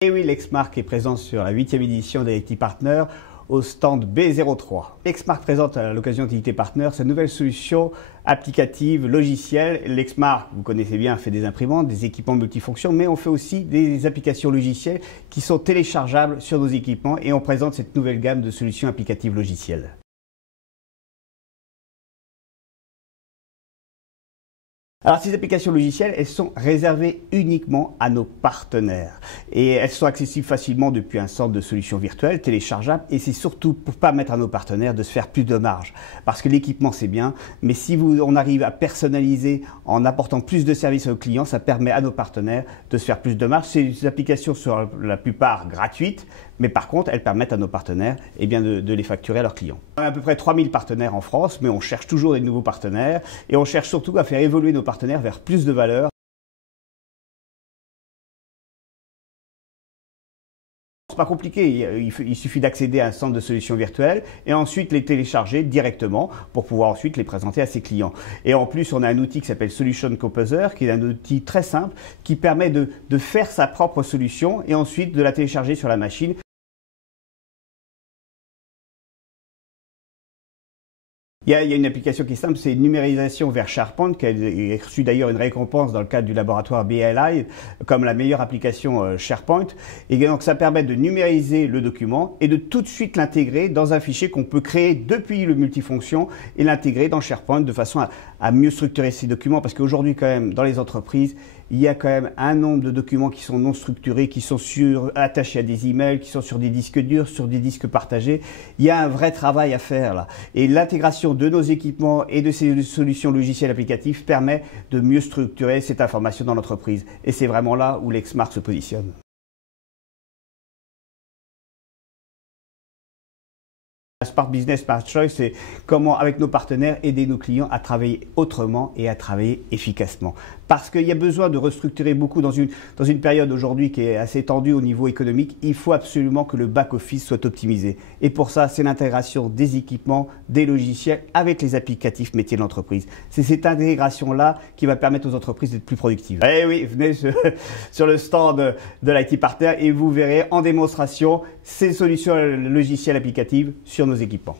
Et oui, Lexmark est présent sur la 8e édition des IT Partners au stand B03. Lexmark présente à l'occasion d'IT Partners sa nouvelle solution applicative logicielle. Lexmark, vous connaissez bien, fait des imprimantes, des équipements multifonctions, mais on fait aussi des applications logicielles qui sont téléchargeables sur nos équipements et on présente cette nouvelle gamme de solutions applicatives logicielles. Alors ces applications logicielles, elles sont réservées uniquement à nos partenaires et elles sont accessibles facilement depuis un centre de solutions virtuelles téléchargeables et c'est surtout pour pas permettre à nos partenaires de se faire plus de marge parce que l'équipement c'est bien, mais si on arrive à personnaliser en apportant plus de services aux clients, ça permet à nos partenaires de se faire plus de marge. Ces applications sont la plupart gratuites, mais par contre elles permettent à nos partenaires de les facturer à leurs clients. On a à peu près 3000 partenaires en France, mais on cherche toujours des nouveaux partenaires et on cherche surtout à faire évoluer nos partenaires vers plus de valeur. C'est pas compliqué, il suffit d'accéder à un centre de solutions virtuelles et ensuite les télécharger directement pour pouvoir ensuite les présenter à ses clients. Et en plus, on a un outil qui s'appelle Solution Composer, qui est un outil très simple qui permet de faire sa propre solution et ensuite de la télécharger sur la machine. Il y a une application qui est simple, c'est une numérisation vers SharePoint, qui a reçu d'ailleurs une récompense dans le cadre du laboratoire BLI comme la meilleure application SharePoint. Et donc ça permet de numériser le document et de tout de suite l'intégrer dans un fichier qu'on peut créer depuis le multifonction et l'intégrer dans SharePoint de façon à mieux structurer ces documents. Parce qu'aujourd'hui quand même, dans les entreprises, il y a quand même un nombre de documents qui sont non structurés, qui sont attachés à des emails, qui sont sur des disques durs, sur des disques partagés. Il y a un vrai travail à faire là. Et l'intégration de nos équipements et de ces solutions logicielles applicatives permet de mieux structurer cette information dans l'entreprise. Et c'est vraiment là où Lexmark se positionne. Smart Business, Smart Choice, c'est comment, avec nos partenaires, aider nos clients à travailler autrement et à travailler efficacement. Parce qu'il y a besoin de restructurer beaucoup dans une période aujourd'hui qui est assez tendue au niveau économique. Il faut absolument que le back-office soit optimisé. Et pour ça, c'est l'intégration des équipements, des logiciels avec les applicatifs métiers de l'entreprise. C'est cette intégration-là qui va permettre aux entreprises d'être plus productives. Eh oui, venez sur le stand de l'IT Partner et vous verrez en démonstration ces solutions logicielles applicatives sur nos équipements.